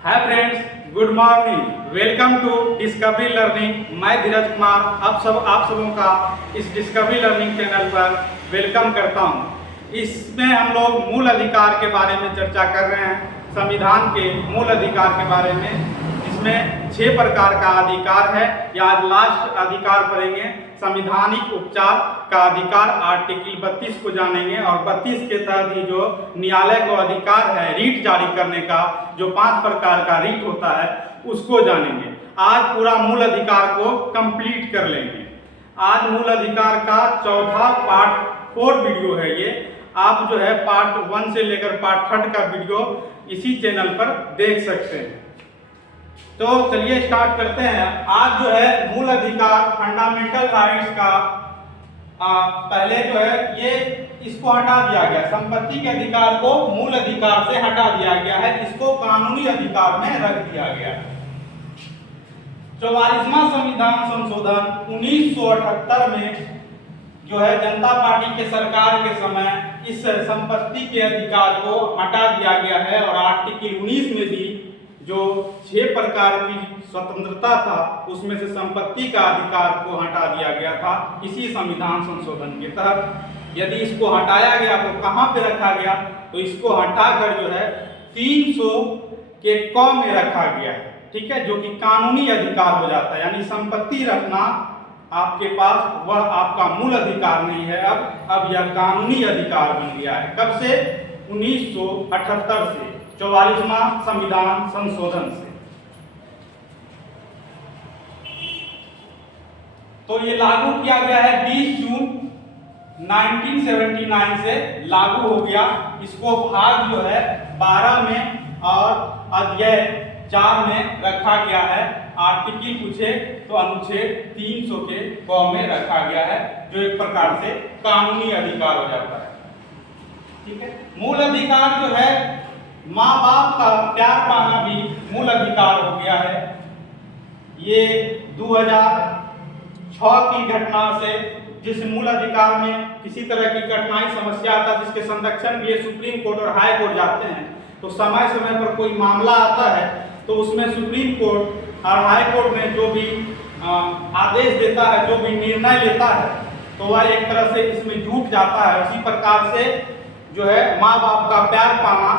Hi friends, good morning. Welcome to Discovery Learning. मैं धीरज कुमार आप सबों का इस डिस्कवरी लर्निंग चैनल पर वेलकम करता हूं। इसमें हम लोग मूल अधिकार के बारे में चर्चा कर रहे हैं, संविधान के मूल अधिकार के बारे में। इसमें 6 प्रकार का अधिकार है। या आज लास्ट अधिकार पढ़ेंगे, संविधानिक उपचार का अधिकार। आर्टिकल 32 को जानेंगे और 32 के तहत ही जो न्यायालय को अधिकार है रीट जारी करने का, जो 5 प्रकार का रीट होता है उसको जानेंगे। आज पूरा मूल अधिकार को कंप्लीट कर लेंगे। आज मूल अधिकार का चौथा पार्ट 4 वीडियो है ये। आप जो है पार्ट 1 से लेकर पार्ट 3 का वीडियो इसी चैनल पर देख सकते हैं। तो चलिए स्टार्ट करते हैं। आज जो है मूल अधिकार फंडामेंटल राइट्स का पहले जो है ये इसको हटा दिया गया, संपत्ति के अधिकार को मूल अधिकार से हटा दिया गया है, इसको कानूनी अधिकार में रख दिया गया है। 44वां संविधान संशोधन 1978 में जो है जनता पार्टी के सरकार के समय इस संपत्ति के अधिकार को हटा दिया गया है और आर्टिकल 19 में भी जो 6 प्रकार की स्वतंत्रता था उसमें से संपत्ति का अधिकार को हटा दिया गया था इसी संविधान संशोधन के तहत। यदि इसको हटाया गया तो कहां पे रखा गया, तो इसको हटाकर जो है 300 के क में रखा गया है, ठीक है, जो कि कानूनी अधिकार हो जाता है। यानी संपत्ति रखना आपके पास वह आपका मूल अधिकार नहीं है, अब यह कानूनी अधिकार बन गया है। कब से? 1978 से, 44वां संविधान संशोधन से। तो ये लागू किया गया है 20 जून 1979 से लागू हो गया। इसको भाग जो है 12 में और अध्याय 4 में रखा गया है। आर्टिकल पूछे तो अनुच्छेद 300 के क में रखा गया है, जो एक प्रकार से कानूनी अधिकार हो जाता है, ठीक है। मूल अधिकार जो है माँ बाप का प्यार पाना भी मूल अधिकार हो गया है। ये 2006 की घटना से, जिस मूल अधिकार में किसी तरह की कठिनाई समस्या आता है जिसके संरक्षण के लिए सुप्रीम कोर्ट और हाई कोर्ट जाते हैं, तो समय समय पर कोई मामला आता है तो उसमें सुप्रीम कोर्ट और हाई कोर्ट में जो भी आदेश देता है, जो भी निर्णय लेता है, तो वह एक तरह से इसमें झूठ जाता है। उसी प्रकार से जो है माँ बाप का प्यार पाना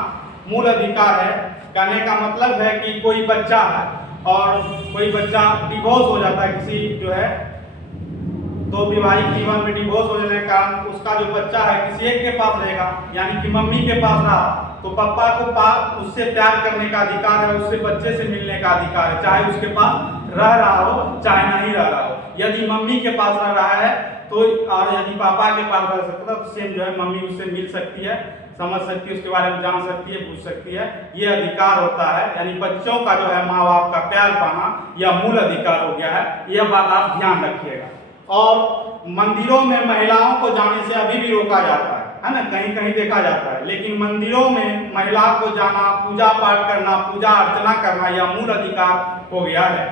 मूल अधिकार है। कहने का मतलब है कि कोई बच्चा है और कोई बच्चा डिवोर्स हो जाता है, किसी जो है दो वैवाहिक जीवन में डिवोर्स हो जाने के कारण उसका जो बच्चा है किसी एक के पास रहेगा, यानी कि मम्मी के पास रहा, तो पापा को उससे प्यार करने का अधिकार है, उससे बच्चे से मिलने का अधिकार है, चाहे उसके पास रह रहा हो चाहे नहीं रह रहा हो। यदि मम्मी के पास रह रहा है तो, और यदि पापा के पास रह सकता है तो सेम जो है मम्मी उससे मिल सकती है, समझ सकती है, उसके बारे में जान सकती है, पूछ सकती है। ये अधिकार होता है। यानी बच्चों का जो है माँ बाप का प्यार पाना यह मूल अधिकार हो गया है। यह बात आप ध्यान रखिएगा। और मंदिरों में महिलाओं को जाने से अभी भी रोका जाता है ना, कहीं कहीं देखा जाता है, लेकिन मंदिरों में महिला को जाना, पूजा पाठ करना, पूजा अर्चना करना यह मूल अधिकार हो गया है।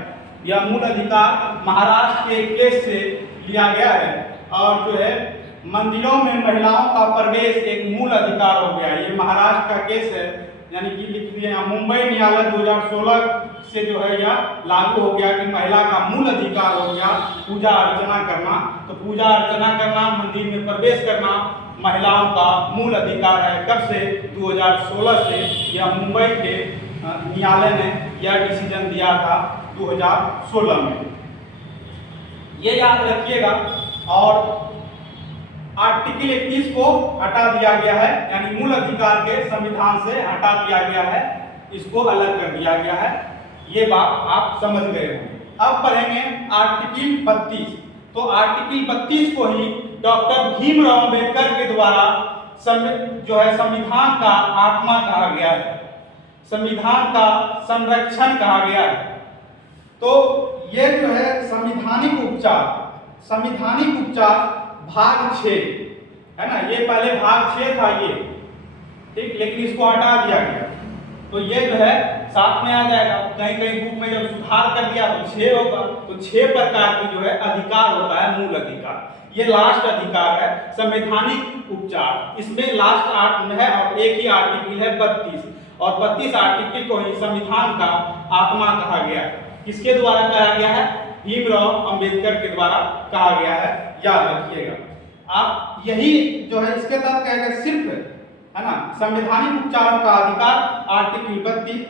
यह मूल अधिकार महाराष्ट्र के केस से लिया गया है और जो है मंदिरों में महिलाओं का प्रवेश एक मूल अधिकार हो गया है। ये महाराष्ट्र का केस है, यानी कि लिख दिया मुंबई न्यायालय 2016 से जो है यह लागू हो गया कि महिला का मूल अधिकार हो गया पूजा अर्चना करना। तो पूजा अर्चना करना, मंदिर में प्रवेश करना महिलाओं का मूल अधिकार है। कब से? 2016 से। यह मुंबई के न्यायालय ने यह डिसीजन दिया था 2016 में, ये याद रखिएगा। और आर्टिकल 31 को हटा दिया गया है, यानी मूल अधिकार के संविधान से हटा दिया गया है, इसको अलग कर दिया गया है। ये बात आप समझ गए होंगे। अब पढ़ेंगे आर्टिकल 32। तो आर्टिकल 32 को ही डॉक्टर भीमराव अंबेडकर के द्वारा जो है संविधान का आत्मा कहा गया है, संविधान का संरक्षण कहा गया है। तो ये जो है संविधानिक उपचार भाग 6 है ना, ये पहले भाग 6 था ये, ठीक, लेकिन इसको हटा दिया गया। तो ये जो है साथ में आ जाएगा। कहीं कहीं बुक में जब सुधार कर दिया तो 6 होगा। तो 6 प्रकार की जो है अधिकार होता है मूल अधिकार। ये लास्ट अधिकार है संवैधानिक उपचार, इसमें लास्ट आर्ट में है और एक ही आर्टिकल है 32। और 32 आर्टिकल को ही संविधान का आत्मा कहा गया है। किसके द्वारा कहा गया है? भीमराव अंबेडकर के द्वारा कहा गया है, याद रखिएगा आप। यही जो है इसके तहत कहेगा सिर्फ है ना संवैधानिक उपचारों का अधिकार आर्टिकल 32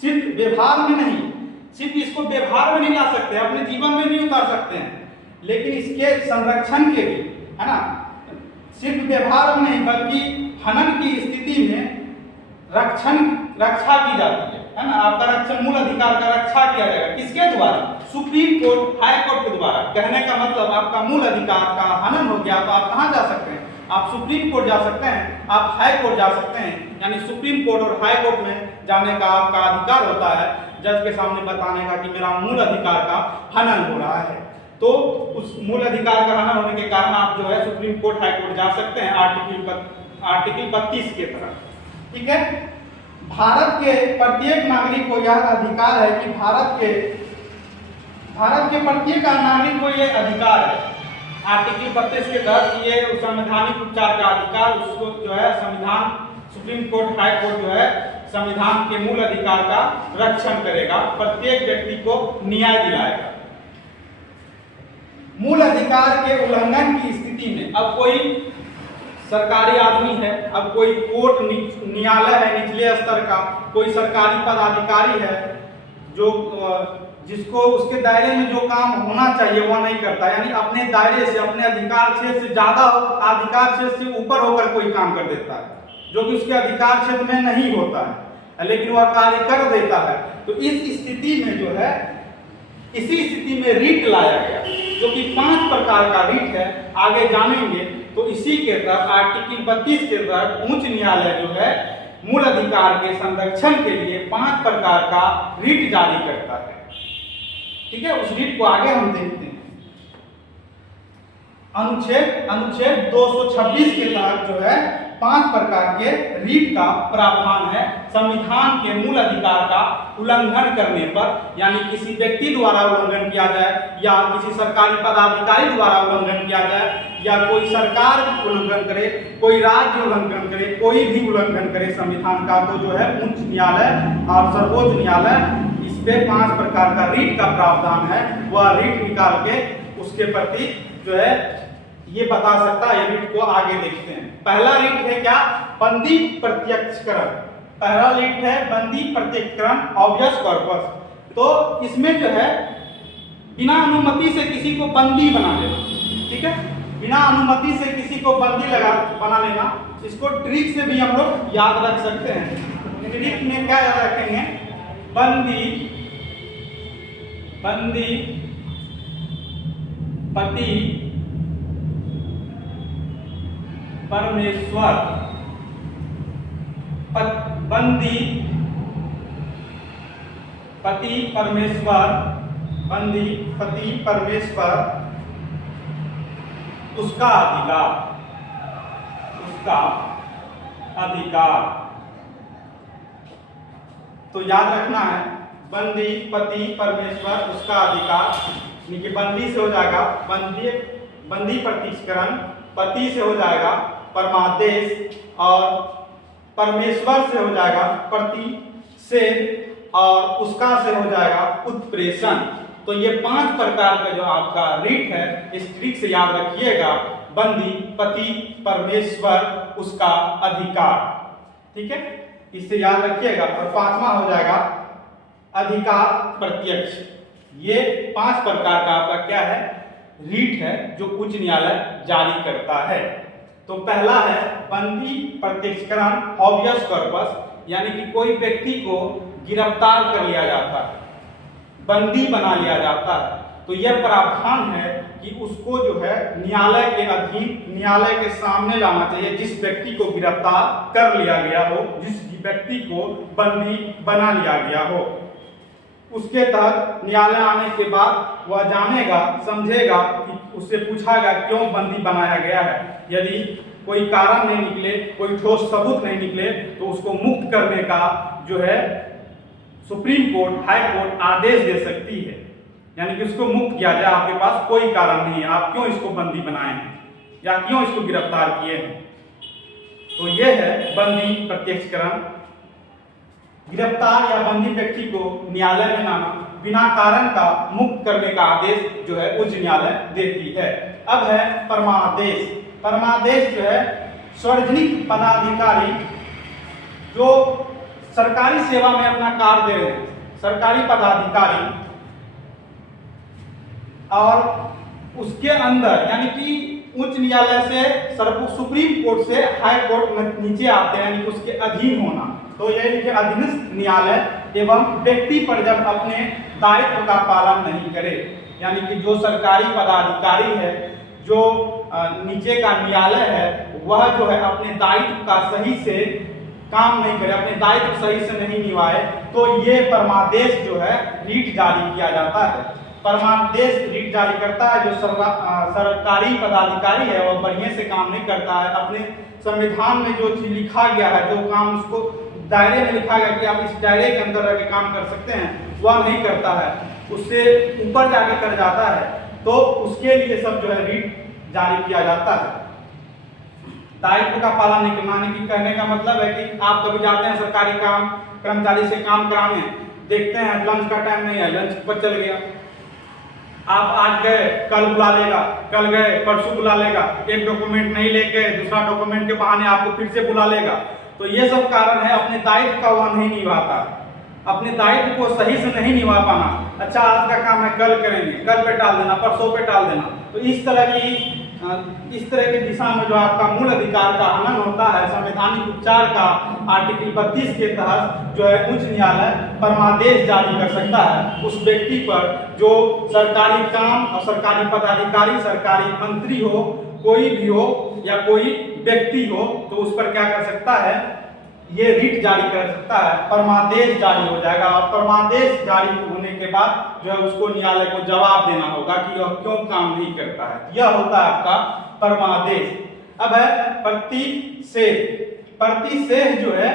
सिर्फ व्यवहार में नहीं, सिर्फ इसको व्यवहार में नहीं ला सकते, अपने जीवन में भी उतार सकते हैं, लेकिन इसके संरक्षण के लिए है ना सिर्फ व्यवहार में नहीं बल्कि हनन की स्थिति में रक्षा की जाती है ना। आपका रक्षण, मूल अधिकार का रक्षा किया जाएगा किसके द्वारा? सुप्रीम कोर्ट, हाई कोर्ट के द्वारा। कहने का मतलब आपका मूल अधिकार का हनन हो गया तो आप कहाँ जा सकते हैं? आप सुप्रीम कोर्ट जा सकते हैं, आप हाई कोर्ट जा सकते हैं। यानी सुप्रीम कोर्ट और हाई कोर्ट में जाने का आपका अधिकार होता है, जज के सामने बताने का कि मेरा मूल अधिकार का हनन हो रहा है। तो उस मूल अधिकार का हनन होने के कारण आप जो है सुप्रीम कोर्ट, हाई कोर्ट जा सकते हैं आर्टिकल 32 के तरह। ठीक है। भारत के प्रत्येक नागरिक को यह अधिकार है कि भारत के प्रत्येक नागरिक को यह अधिकार है आर्टिकल 32 के तहत ये संवैधानिक उपचार का अधिकार, उसको जो है संविधान, सुप्रीम कोर्ट, हाई कोर्ट जो है संविधान के मूल अधिकार का रक्षण करेगा, प्रत्येक व्यक्ति को न्याय दिलाएगा। मूल अधिकार के उल्लंघन की स्थिति में अब कोई सरकारी आदमी है, अब कोई कोर्ट न्यायालय है निचले स्तर का, कोई सरकारी पदाधिकारी है जो जिसको उसके दायरे में जो काम होना चाहिए वह नहीं करता, यानी अपने दायरे से, अपने अधिकार क्षेत्र से ज्यादा, अधिकार क्षेत्र से ऊपर होकर कोई काम कर देता है जो कि उसके अधिकार क्षेत्र में नहीं होता है, लेकिन वह कार्य कर देता है। तो इस स्थिति में जो है, इसी स्थिति में रीट लाया गया जो कि 5 प्रकार का रीट है, आगे जानेंगे। तो इसी के तहत आर्टिकल 32 के तहत उच्च न्यायालय जो है मूल अधिकार के संरक्षण के लिए 5 प्रकार का रीट जारी करता है। ठीक है, उस रीट को आगे हम देखते हैं। अनुच्छेद 226 के तहत जो है 5 प्रकार के रीट का प्रावधान है संविधान के मूल अधिकार का उल्लंघन करने पर, यानी किसी व्यक्ति द्वारा उल्लंघन किया जाए या किसी सरकारी पदाधिकारी द्वारा उल्लंघन किया जाए या कोई सरकार उल्लंघन करे, कोई राज्य उल्लंघन करे, कोई भी उल्लंघन करे संविधान का, तो जो है उच्च न्यायालय और सर्वोच्च न्यायालय इस पे 5 प्रकार का रीट का प्रावधान है, वह रीट निकाल के उसके प्रति जो है ये बता सकता है। रीट को आगे देखते हैं। पहला रीट है क्या? बंदी प्रत्यक्षकरण। पहला रीट है बंदी प्रत्यक्षकरण, ऑब्वियस कॉर्पस। तो इसमें जो है बिना अनुमति से किसी को बंदी बना लेना, ठीक है, बिना अनुमति से किसी को बंदी बना लेना, इसको ट्रिक से भी हम लोग याद रख सकते हैं। ट्रिक में क्या याद रखेंगे? बंदी पति परमेश्वर, बंदी पति परमेश्वर, बंदी पति परमेश्वर, उसका अधिकार। तो याद रखना है बंदी पति परमेश्वर उसका अधिकार, यानी कि बंदी से हो जाएगा बंदी प्रत्यक्षकरण, पति से हो जाएगा परमादेश और परमेश्वर से हो जाएगा प्रतिषेध और उसका से हो जाएगा उत्प्रेषण। तो ये 5 प्रकार का जो आपका रीट है इस ट्रिक से याद रखिएगा, बंदी पति परमेश्वर उसका अधिकार। ठीक है, इससे याद रखिएगा। और 5वां हो जाएगा अधिकार प्रत्यक्ष। ये 5 प्रकार का आपका क्या है? रीट है जो उच्च न्यायालय जारी करता है। तो पहला है बंदी प्रत्यक्षकरण, ऑब्वियस कॉर्पस, यानी कि कोई व्यक्ति को गिरफ्तार कर लिया जाता है, बंदी बना लिया जाता है, तो यह प्रावधान है कि उसको जो है न्यायालय के अधीन, न्यायालय के सामने लाना चाहिए। जिस व्यक्ति को गिरफ्तार कर लिया गया हो, जिस व्यक्ति को बंदी बना लिया गया हो, उसके तहत न्यायालय आने के बाद वह जानेगा, समझेगा कि उससे पूछागा क्यों बंदी बनाया गया है। यदि कोई कारण नहीं निकले, कोई ठोस सबूत नहीं निकले, तो उसको मुक्त करने का जो है सुप्रीम कोर्ट, हाई कोर्ट आदेश दे सकती है, यानी कि उसको मुक्त किया जाए। आपके पास कोई कारण नहीं है, आप क्यों इसको बंदी बनाए हैं या क्यों इसको गिरफ्तार किए हैं। तो यह है बंदी प्रत्यक्षकरण। गिरफ्तार या बंदी व्यक्ति को न्यायालय में लाना, बिना कारण का मुक्त करने का आदेश जो है उच्च न्यायालय देती है। अब है परमादेश। परमादेश जो है सार्वजनिक पदाधिकारी जो सरकारी सेवा में अपना कार्य दे रहे हैं, सरकारी पदाधिकारी, और उसके अंदर यानी कि उच्च न्यायालय से सुप्रीम कोर्ट से हाई कोर्ट नीचे आते हैं, यानी उसके अधीन होना, तो यह लिखे अधीनस्थ न्यायालय एवं व्यक्ति पर जब अपने दायित्व का पालन नहीं करे, यानी कि जो सरकारी पदाधिकारी है, जो नीचे का न्यायालय है, वह जो है अपने दायित्व का सही से काम नहीं करे, अपने दायित्व सही से नहीं निभाए, तो ये परमादेश जो है रीट जारी किया जाता है। परमादेश रीट जारी करता है जो सरकारी पदाधिकारी है वह बढ़िया से काम नहीं करता है, अपने संविधान में जो चीज लिखा गया है, जो काम उसको दायरे में लिखा गया कि आप इस दायरे के अंदर रह के काम कर सकते हैं, वह नहीं करता है, उससे ऊपर जाके कर जाता है, तो उसके लिए सब जो है रीट जारी किया जाता है। दायित्व का पालन नहीं करना की कहने का मतलब है कि आप कभी जाते हैं सरकारी काम कर्मचारी से काम कराने, देखते हैं लंच का टाइम नहीं है, लंच पर चल गया, आप आज गए कल बुला लेगा, कल गए परसों बुला लेगा, एक डॉक्यूमेंट नहीं लेके दूसरा डॉक्यूमेंट के बहाने आपको फिर से बुला लेगा, तो ये सब कारण है अपने दायित्व का वह नहीं निभाता, अपने दायित्व को सही से नहीं निभा पाना। अच्छा आज का काम है कल करेंगे, कल पे टाल देना, परसों पे टाल देना, तो इस तरह की दिशा में जो आपका मूल अधिकार का हनन होता है, संवैधानिक उपचार का आर्टिकल 32 के तहत जो है उच्च न्यायालय परमादेश जारी कर सकता है उस व्यक्ति पर जो सरकारी काम और सरकारी पदाधिकारी, सरकारी मंत्री हो, कोई भी हो या कोई व्यक्ति हो, तो उस पर क्या कर सकता है, ये रीट जारी कर सकता है, परमादेश जारी हो जाएगा, और परमादेश जारी होने के बाद जो है उसको न्यायालय को जवाब देना होगा कि वह क्यों काम नहीं करता है। यह होता है आपका परमादेश। अब है प्रतिषेध। प्रतिषेध जो है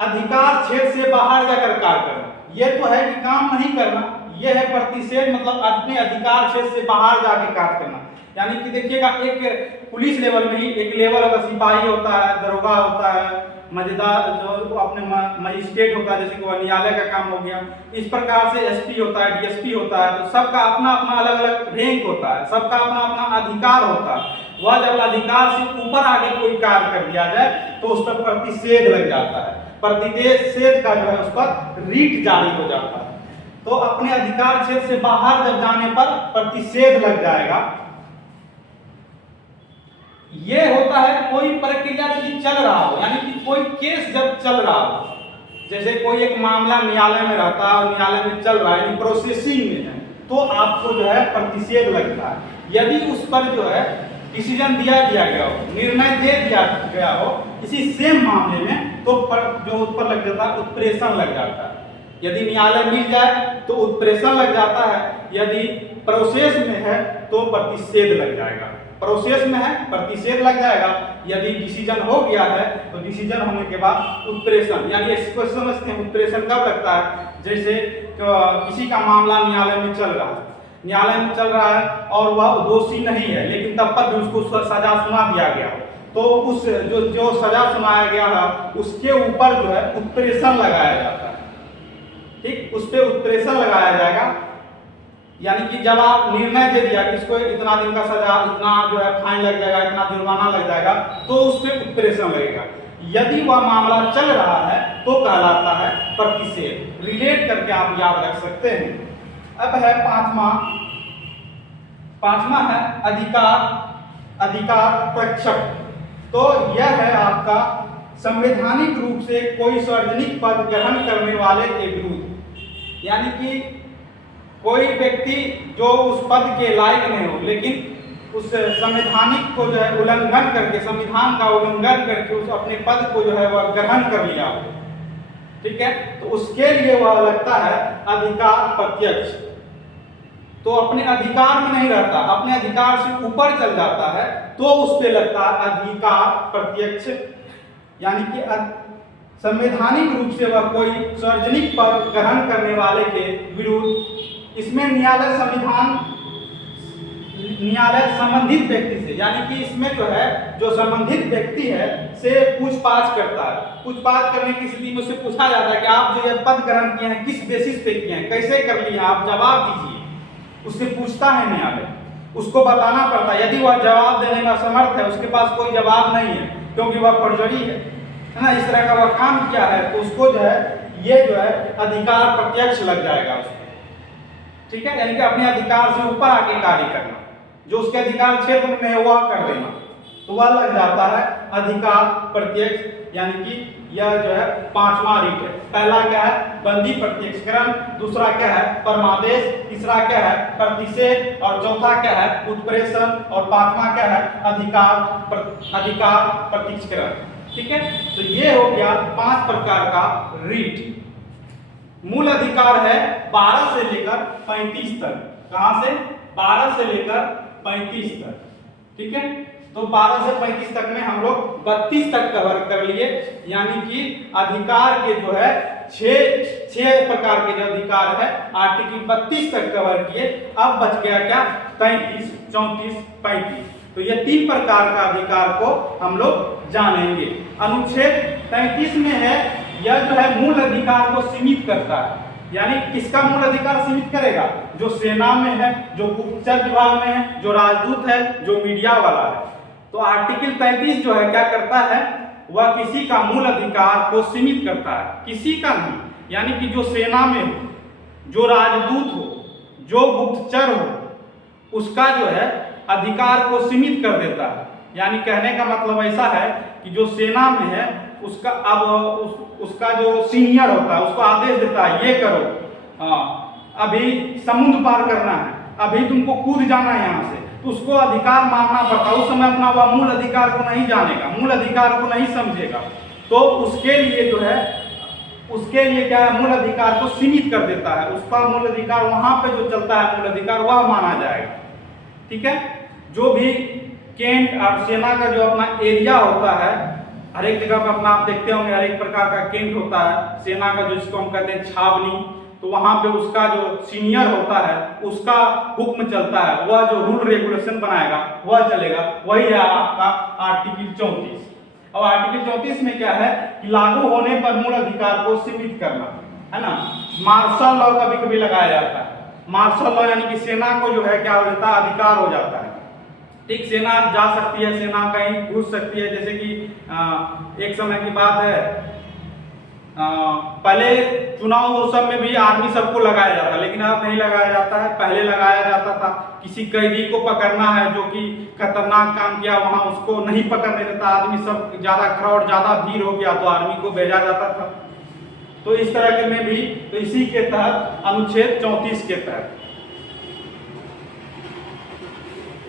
अधिकार क्षेत्र से बाहर जाकर कार्य करना, यह तो है कि काम नहीं करना, यह है प्रतिषेध, मतलब अपने अधिकार क्षेत्र से बाहर जाके कार्य करना। यानी कि देखिएगा एक पुलिस लेवल में ही एक लेवल होगा, सिपाही होता है, दरोगा होता है, मजेदार जो अपने मजिस्ट्रेट होता है, जैसे कि वह न्यायालय का काम हो गया, इस प्रकार से एसपी होता है, डीएसपी होता है, तो सबका अपना अपना अलग अलग रैंक होता है, सबका अपना अपना अधिकार होता है। वह जब अधिकार से ऊपर आगे कोई कार्य कर दिया जाए तो उस पर प्रतिषेध लग जाता है, प्रतिषेध का जो है उस पर रीट जारी हो जाता है। तो अपने अधिकार क्षेत्र से बाहर जब जाने पर प्रतिषेध लग जाएगा। ये होता है कोई प्रक्रिया यदि चल रहा हो, यानी कि कोई केस जब चल रहा हो, जैसे कोई एक मामला न्यायालय में रहता है और न्यायालय में चल रहा है, यानी प्रोसेसिंग में है, तो आपको जो है प्रतिषेध लगता है। यदि उस पर जो है डिसीजन दिया गया हो, निर्णय दे दिया गया हो इसी सेम मामले में, तो जो उस पर लग जाता है उत्प्रेषण लग जाता है। यदि न्यायालय मिल जाए तो उत्प्रेषण लग जाता है, यदि प्रोसेस में है तो प्रतिषेध लग जाएगा, प्रोसेस में है प्रतिषेध लग जाएगा, यदि डिसीजन हो गया है तो डिसीजन होने के बाद उत्प्रेषण, यानी इसको समझते हैं उत्प्रेषण कब लगता है, जैसे किसी का मामला न्यायालय में चल रहा है, न्यायालय में चल रहा है और वह दोषी नहीं है, लेकिन तब पर भी उसको सजा सुना दिया गया, तो उस जो सजा सुनाया गया है उसके ऊपर जो है उत्प्रेषण लगाया जाता है। ठीक, उस पर उत्प्रेषण लगाया जाएगा, यानी कि जब आप निर्णय दे दिया कि इसको इतना दिन का सजा, इतना जो है फाइन लग जाएगा, इतना जुर्माना लग जाएगा, तो उस पर उत्प्रेषण लगेगा। यदि वह मामला चल रहा है तो कहलाता है प्रतिषेध। रिलेट करके आप याद रख सकते हैं। अब है पांचवा है अधिकार प्रक्षेप। तो यह है आपका संवैधानिक रूप से कोई सार्वजनिक पद ग्रहण करने वाले के विरुद्ध, यानी कि कोई व्यक्ति जो उस पद के लायक नहीं हो, लेकिन उस संवैधानिक को जो है उल्लंघन करके, संविधान का उल्लंघन करके उस अपने पद को जो है वह ग्रहण कर लिया हो, ठीक है, तो उसके लिए वह लगता है अधिकार प्रत्यक्ष। तो अपने अधिकार में नहीं रहता, अपने अधिकार से ऊपर चल जाता है, तो उस पर लगता है अधिकार प्रत्यक्ष, यानी कि संवैधानिक रूप से वह कोई सार्वजनिक पद ग्रहण करने वाले के विरुद्ध। इसमें न्यायालय संविधान न्यायालय संबंधित व्यक्ति से, यानी कि इसमें जो है जो संबंधित व्यक्ति है से पूछताछ करता है। पूछताछ करने की स्थिति में उससे पूछा जाता है कि आप जो ये पद ग्रहण किए हैं किस बेसिस पे किए हैं, कैसे कर लिए हैं, आप जवाब दीजिए। उससे पूछता है न्यायालय, उसको बताना पड़ता है। यदि वह जवाब देने में असमर्थ है, उसके पास कोई जवाब नहीं है क्योंकि वह फर्जरी है ना, इस तरह का वह काम किया है, तो उसको जो है ये जो है अधिकार प्रत्यक्ष लग जाएगा उसको। ठीक है, यानी कि अपने अधिकार से ऊपर आके कार्य करना, जो उसके अधिकार क्षेत्र में है वह कर देना, तो वह लग जाता है अधिकार प्रत्यक्ष। यानी कि यह जो है पांचवा रीट है। पहला क्या है, बंदी प्रत्यक्षकरण, दूसरा क्या है परमादेश, तीसरा क्या है प्रतिषेध, और चौथा क्या है उत्प्रेषण, और पांचवा क्या है अधिकार प्रत्यक्षकरण। ठीक है, तो ये हो गया 5 प्रकार का रीट। मूल अधिकार है 12 से लेकर 35 तक। कहां से? 12 से लेकर 35 तक। ठीक है, तो 12 से 35 तक में हम लोग 32 तक कवर कर लिए, यानी कि अधिकार के जो है 6 प्रकार के जो अधिकार है आर्टिकल 32 तक कवर किए। अब बच गया क्या 33, 34, 35। तो ये 3 प्रकार का अधिकार को हम लोग जानेंगे। अनुच्छेद 33 में है यह जो है मूल अधिकार को सीमित करता है, यानी किसका मूल अधिकार सीमित करेगा? जो सेना में है, जो गुप्तचर विभाग में है, जो राजदूत है, जो मीडिया वाला है। तो आर्टिकल 33 जो है क्या करता है, वह किसी का मूल अधिकार को सीमित करता है, किसी का नहीं, यानी कि जो सेना में हो, जो राजदूत हो, जो गुप्तचर हो, उसका जो है अधिकार को सीमित कर देता है। यानी कहने का मतलब ऐसा है कि जो सेना में है उसका उसका जो सीनियर होता है उसको आदेश देता है ये करो, अभी समुद्र पार करना है, अभी तुमको कूद जाना है यहाँ से, तो उसको अधिकार मानना पड़ता है। उस समय अपना वह मूल अधिकार को नहीं जानेगा, मूल अधिकार को नहीं समझेगा, तो उसके लिए जो है उसके लिए क्या है मूल अधिकार को सीमित कर देता है। उसका मूल अधिकार वहां पे जो चलता है मूल अधिकार वह माना जाएगा। ठीक है, जो भी कैंट और सेना का जो अपना एरिया होता है, हर एक जगह पर अपना आप देखते होंगे हर एक प्रकार का कैंट होता है सेना का, जो जिसको हम कहते हैं छावनी, तो वहां पे उसका जो सीनियर होता है उसका हुक्म चलता है, वह जो रूल रेगुलेशन बनाएगा वह चलेगा। वही है आपका आर्टिकल 34। अब आर्टिकल 34 में क्या है कि लागू होने पर मूल अधिकार को सीमित करना, है ना। मार्शल लॉ कभी कभी लगाया जाता है। मार्शल लॉ यानी कि सेना को जो है क्या हो जाता है अधिकार हो जाता है। एक सेना जा सकती है, सेना कहीं घुस सकती है, जैसे कि एक समय की बात है, पहले चुनाव उस सब में भी आर्मी सबको लगाया जाता है, लेकिन अब नहीं लगाया जाता है। पहले लगाया जाता था, किसी कैदी को पकड़ना है जो कि खतरनाक काम किया, वहां उसको नहीं पकड़ने देता आदमी, सब ज्यादा क्राउड ज्यादा भीड़ हो गया तो आर्मी को भेजा जाता था। तो इस तरह के में भी, तो इसी के तहत अनुच्छेद 34 के तहत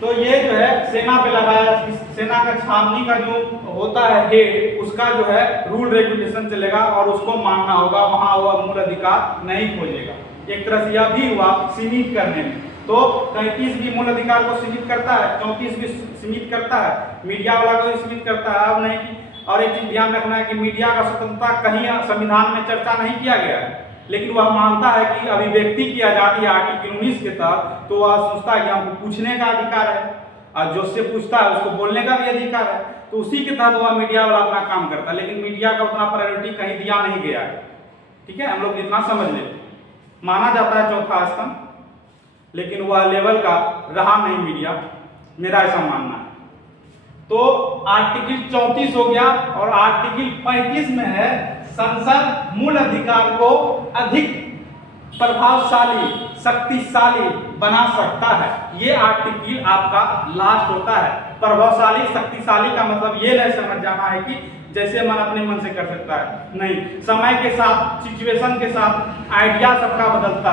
तो ये जो है सेना पे लगाया, सेना का छावनी का जो होता है हेड, उसका जो है रूल रेगुलेशन चलेगा और उसको मानना होगा, वहां वह मूल अधिकार नहीं खोजेगा। एक तरह से यह भी हुआ सीमित करने में। तो 33 भी मूल अधिकार को सीमित करता है, 34 भी सीमित करता है, मीडिया वाला को भी सीमित करता है। अब नहीं कि और एक चीज ध्यान रखना है कि मीडिया का स्वतंत्रता कहीं संविधान में चर्चा नहीं किया गया है, लेकिन वह मानता है कि अभिव्यक्ति की आजादी आर्टिकल 19 के तहत, तो वह सोचता है कि हमको पूछने का अधिकार है और जो से पूछता है उसको बोलने का भी अधिकार है, तो उसी के तहत वह मीडिया वाला अपना काम करता है। लेकिन मीडिया का उतना प्रायोरिटी कहीं दिया नहीं गया है। ठीक है, हम लोग जितना समझ लेते हैं, माना जाता है चौथा स्तंभ, लेकिन वह लेवल का रहा नहीं मीडिया, मेरा ऐसा मानना है। तो आर्टिकल 34 हो गया, और आर्टिकल 35 में है संसद मूल अधिकार को अधिक प्रभावशाली शक्तिशाली बना सकता है। ये आर्टिकल आपका लास्ट होता है। प्रभावशाली शक्तिशाली का मतलब ये नहीं समझ जाना है कि जैसे मन अपने मन से कर सकता है, नहीं, समय के साथ सिचुएशन के साथ आइडिया सबका बदलता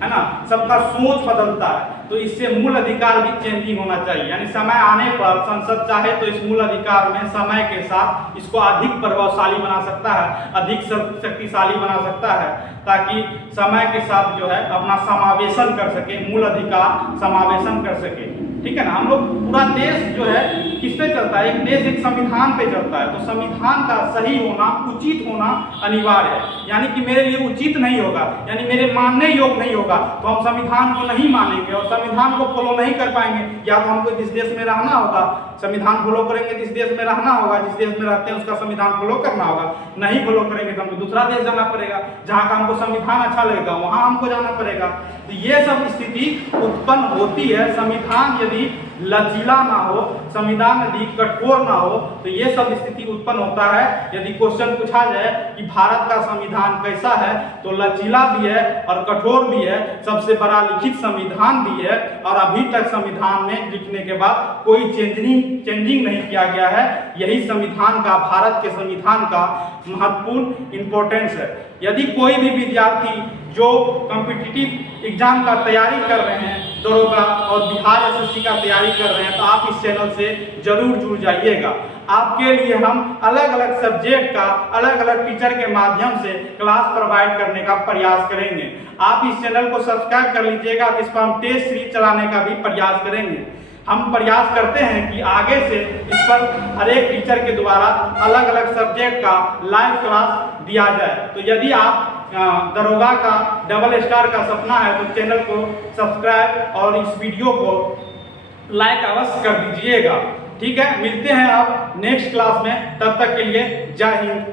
है ना, सबका सोच बदलता है, तो इससे मूल अधिकार भी चेंजिंग होना चाहिए। यानी समय आने पर संसद चाहे तो इस मूल अधिकार में समय के साथ इसको अधिक प्रभावशाली बना सकता है, अधिक शक्तिशाली बना सकता है, ताकि समय के साथ जो है अपना समावेशन कर सके, मूल अधिकार समावेशन कर सके। ठीक है ना। हम लोग पूरा देश जो है किस पे चलता है, एक देश एक संविधान पे चलता है, तो संविधान का सही होना, उचित होना अनिवार्य है। यानी कि मेरे लिए उचित नहीं होगा, यानी मेरे मानने योग नहीं होगा, तो हम संविधान को नहीं मानेंगे और संविधान को फॉलो नहीं कर पाएंगे। या तो हमको जिस देश में रहना होगा संविधान फॉलो करेंगे, जिस देश में रहना होगा, जिस देश में रहते हैं उसका संविधान फॉलो करना होगा। नहीं फॉलो करेंगे तो हमको दूसरा देश जाना पड़ेगा, जहाँ का हमको संविधान अच्छा लगेगा वहाँ हमको जाना पड़ेगा। तो ये सब स्थिति उत्पन्न होती है। संविधान यदि लचीला ना हो, संविधान यदि कठोर ना हो, तो ये सब स्थिति उत्पन्न होता है। यदि क्वेश्चन पूछा जाए कि भारत का संविधान कैसा है, तो लचीला भी है और कठोर भी है, सबसे बड़ा लिखित संविधान भी है, और अभी तक संविधान में लिखने के बाद कोई चेंजिंग नहीं किया गया है। यही संविधान का, भारत के संविधान का महत्वपूर्ण इंपॉर्टेंस है। यदि कोई भी विद्यार्थी जो कॉम्पिटिटिव एग्जाम का तैयारी कर रहे हैं, दरोगा और बिहार एसएससी का तैयारी कर रहे हैं, तो आप इस चैनल से जरूर जुड़ जाइएगा। आपके लिए हम अलग अलग सब्जेक्ट का अलग अलग टीचर के माध्यम से क्लास प्रोवाइड करने का प्रयास करेंगे। आप इस चैनल को सब्सक्राइब कर लीजिएगा, तो इस पर हम टेस्ट सीरीज चलाने का भी प्रयास करेंगे। हम प्रयास करते हैं कि आगे से इस पर हर एक टीचर के द्वारा अलग अलग सब्जेक्ट का लाइव क्लास दिया जाए। तो यदि आप दरोगा का डबल स्टार का सपना है, तो चैनल को सब्सक्राइब और इस वीडियो को लाइक अवश्य कर दीजिएगा। ठीक है, मिलते हैं आप नेक्स्ट क्लास में, तब तक के लिए जय हिंद।